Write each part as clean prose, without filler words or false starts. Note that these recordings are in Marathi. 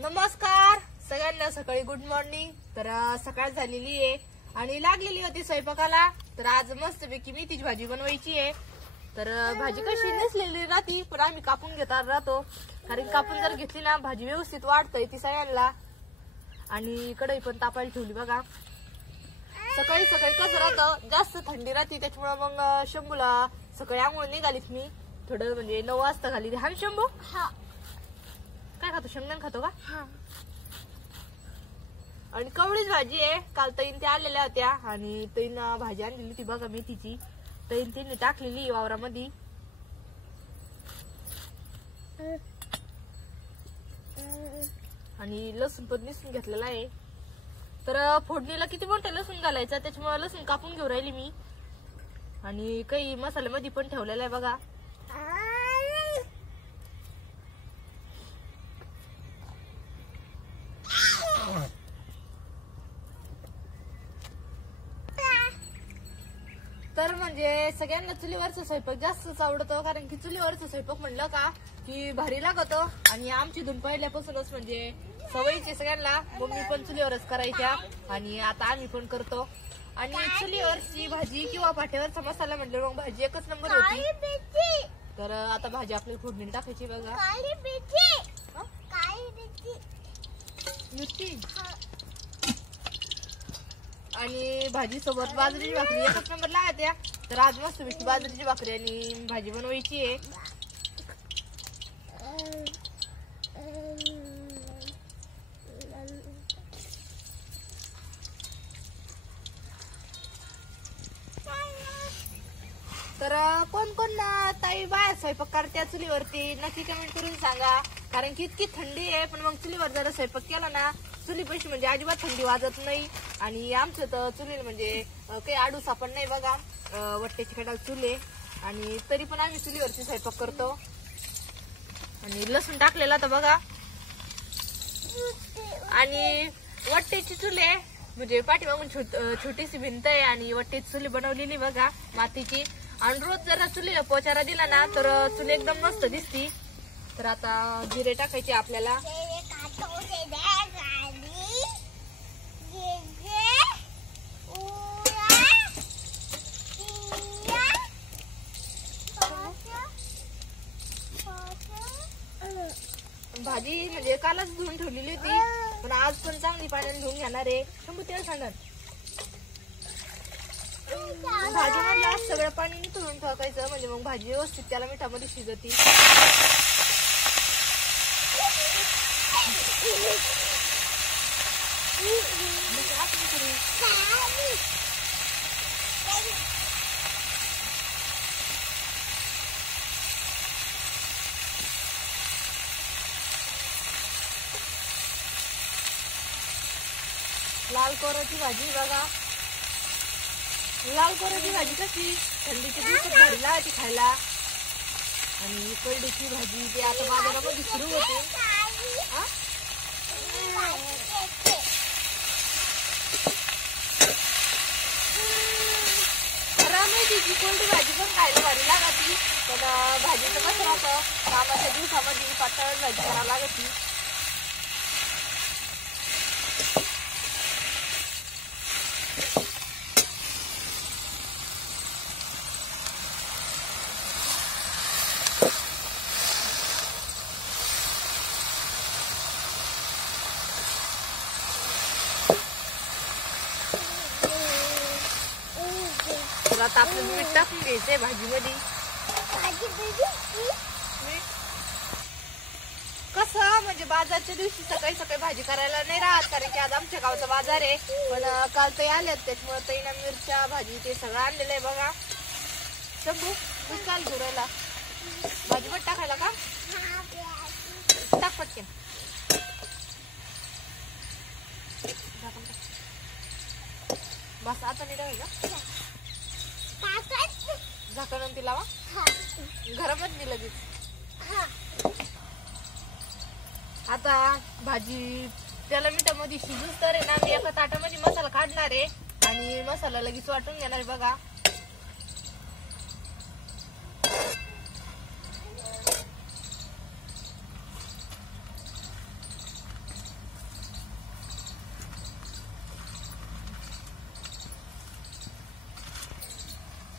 नमस्कार सगळ्यांना, सकाळी गुड मॉर्निंग। तर सकाळ झालेली आहे आणि लागलेली होती स्वयंपाकाला। तर आज मस्तपैकी मेथीची भाजी बनवायची आहे। तर भाजी कशी नसलेली राहती, पण आम्ही कापून घेता राहतो, कारण कापून जर घेतली ना भाजी व्यवस्थित वाढतंय ती सगळ्यांना। आणि कढई पण तापायला ठेवली बघा। सकाळी सकाळी कसं राहतं, जास्त थंडी राहती, त्याच्यामुळे मग शंभूला सकाळी आंघोळ निघालीत मी थोडं, म्हणजे 9 वाजता घाली। हा शंभू काय खातो, शेंगदाणे खातो का? आणि कवळीच भाजी आहे। काल तईन त्या आलेल्या होत्या आणि तईन भाजी आणलेली होती बघा मेथीची, तईन तिने टाकलेली वावरामध्ये। आणि लसूण पण निसून घेतलेला आहे। तर फोडणीला किती मोठं लसूण घालायचं, त्याच्यामुळे लसूण कापून घेऊन राहिली मी। आणि काही मसाल्यामध्ये पण ठेवलेला आहे बघा। तर म्हणजे सगळ्यांना चुलीवरचा स्वयंपाक जास्तच आवडतो, कारण की चुलीवरचा स्वयंपाक म्हणलं का की भारी लागतो। आणि आमची धून पहिल्यापासूनच म्हणजे सवयीचे सगळ्यांना, मम्मी पण चुलीवरच करायच्या आणि आता आम्ही पण करतो। आणि चुलीवरची भाजी किंवा पाट्यावरचा मसाला म्हटलं मग भाजी एकच नंबर होती। तर आता भाजी आपल्याला फोडणी टाकायची बघा। मिरची आणि भाजी सोबत बाजरीची भाकरी एकच नंबर लागत्या। तर आज मस्त पैकी बाजरीची भाकरी आणि भाजी बनवायची आहे। तर कोण कोण ताई बाहेर स्वयंपाक करत्या चुलीवरती नक्की कमेंट करून सांगा, कारण की इतकी थंडी आहे, पण मग चुलीवर जरा स्वयंपाक केला ना चुली पैशी म्हणजे अजिबात थंडी वाजत नाही। आणि आमचं तर चुलीला म्हणजे काही आडू सापड नाही बघा, वट्ट्याची कडाल चुले, आणि तरी पण आम्ही चुलीवरती स्वयंपाक करतो। आणि लसूण टाकलेला तर बघा। आणि वट्ट्याची चुले म्हणजे पाठीमागून छोटीशी भिंत आहे आणि वट्ट्याची चुली बनवलेली बघा मातीची। आणि रोज जरा चुलीला पोचारा दिला ना तर चुली एकदम मस्त दिसती। तर आता जिरे टाकायचे आपल्याला। भाजी म्हणजे कालच धुवून ठेवलेली होती, पण आज पण चांगली पाण्याने धुवून घेणार आहे। शंभू तेल सांगा, भाजी मधलं सगळं पाणी निथळून टाकायचं, म्हणजे मग भाजी व्यवस्थित त्याला मिठामध्ये शिजती। लाल कोराची भाजी बघा। लाल कोराची भाजी कशी थंडीच्या दिवसात भारी लागते खायला। आणि कोरडीची भाजी ते आता बाजारामध्ये सुरू होते। मेथीची कोरडी भाजी पण खायला भारी लागती, पण भाजीचं कसं राहतं, कामाच्या दिवसामध्ये पातळ भाजी करावं लागती। आता आपलं मीठ टाकून घ्यायचंय भाजीमध्ये। कसं म्हणजे बाजारच्या दिवशी सकाळी सकाळी भाजी करायला नाही राहत, कारण की आज आमच्या गावचा बाजार आहे। पण काल ताई आल्यात, त्याच्यामुळे ताईना मिरच्या भाजी ते सगळं आणलेलं आहे बघा। शंभू तू काल धुरायला भाजी पण टाकायला का? टाक पटकन। बस आता नाही राहिलं झाकण ती लावा, घरामध्ये लगेच। आता भाजी त्याला मिठामध्ये शिजूच तर आहे ना, मी एका ताटामध्ये मसाला काढणार आहे आणि मसाला लगेच वाटून घेणार आहे बघा।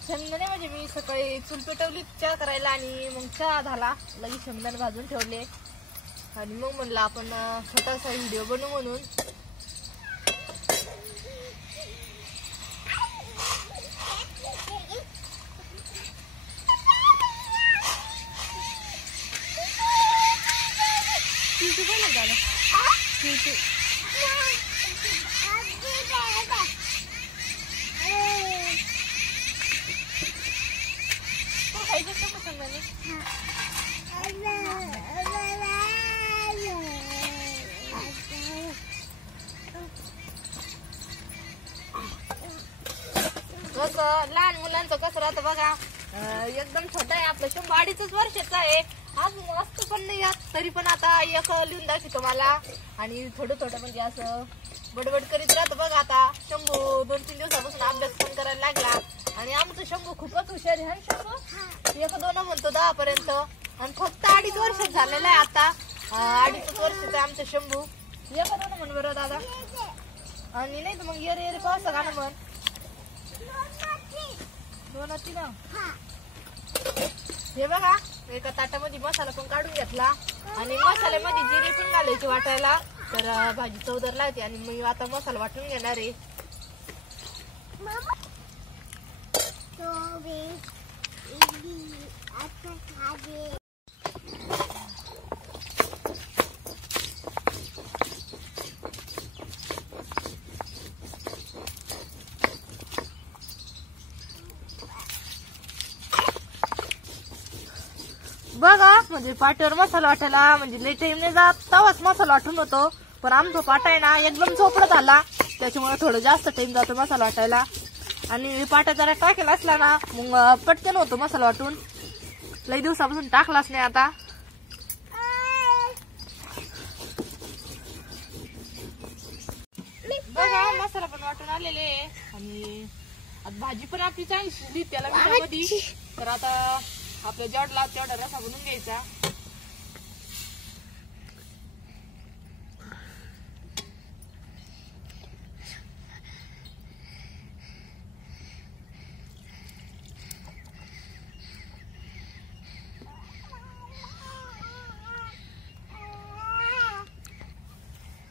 शेंगदाणे म्हणजे मी सकाळी चूल पेटवली चहा करायला आणि मग चहा झाला, लगेच शेंगदाणे भाजून ठेवले आणि मग म्हणलं आपण छोटासा व्हिडिओ बनवू म्हणून. लहान मुलांचं कसं राहतं बघा, एकदम छोटा आहे आपलं, 102-2.5 वर्षाचा आहे अजून, मस्त पण नाही तरी पण आता एक लिहून दाखवतो मला आणि थोडं थोडं म्हणजे असं बडबड करीत राहतो बघा. आता शंभू 2-3 दिवसापासून अभ्यास पण करायला लागला आणि आमचं शंभू खूपच हुशार आहे. शंभू 1-2 म्हणतो 10 पर्यंत आणि फक्त 2.5 वर्षात झालेला आहे आता. 2.5 वर्षाचा आमचं शंभू. 1-2 म्हण बरं दादा, आणि नाही तर मग येरे येरे पावसा गाणं म्हण. 2-3 ना. हे बघा एका ताटामध्ये मसाला पण काढून घेतला आणि मसाल्यामध्ये जिरे पण घालायची वाटायला, तर भाजी चवदार लागते. आणि मी आता मसाला वाटून घेणार आहे. बघा म्हणजे पाट्यावर मसाला वाटायला म्हणजे लई टाइम नाही जात, तवाच मसाला वाटून होतो. पण आमचा पाटा आहे ना एकदम चोपडा झाला, त्याच्यामुळे थोडं जास्त टाइम जातो मसाला वाटायला. आणि पाटा जरा टाकेला असला ना मग पटकन होतो मसाला वाटून. लई दिवसापासून टाकलाच नाही आता. बघा मसाला पण वाटून आलेले आहे आणि आता भाजी पण आपली चांगली शिजली त्याला मध्ये. तर आता आपल्या जेवढा तेवढा रसा बनवून घ्यायचा.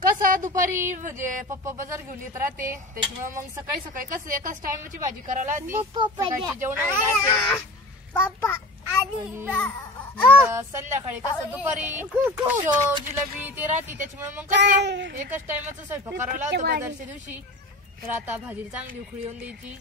कसं दुपारी म्हणजे पप्पा बाजार घेऊन येत राहते, त्याच्यामुळे मग सकाळी सकाळी कसं एकाच टाइमची भाजी करायला लागते. जेवण संध्याकाळी कसं दुपारी शेव जिलेबी ते राहते, त्याच्यामुळे मग कसं एकच टाइमचा स्वयंपाक करावा लागतो बाजारच्या दिवशी. तर आता भाजीला चांगली उकळी येऊन द्यायची.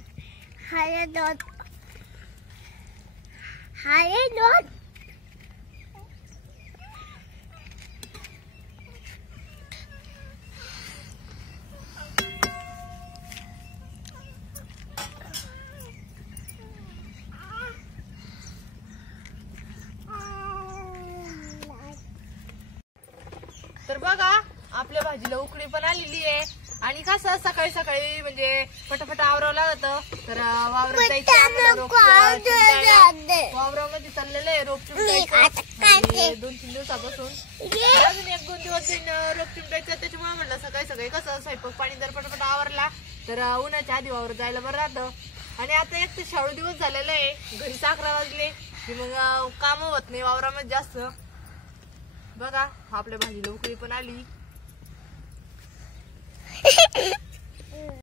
तर बघा आपल्या भाजीला उकळी पण आलेली आहे आणि कसं सकाळी सकाळी म्हणजे पटापट आवरावं लागत. तर वावरात जायचं, वावरामध्ये चाललेलं आहे रोप चिमटायचं 2-3 दिवसापासून. अजून 1-2 दिवस रोप चिमटायचं, त्याच्यामुळे म्हणलं सकाळी सकाळी कसं स्वयंपाक पाणी जर पटापट आवरला तर उन्हाच्या आधी वावर जायला बरं राहतं. आणि आता एक ते 6 दिवस झालेलं आहे, घरी 11 वाजले की मग काम होत नाही वावरामध्ये जास्त. बघा आपल्या भाजीला उकळी पण आली.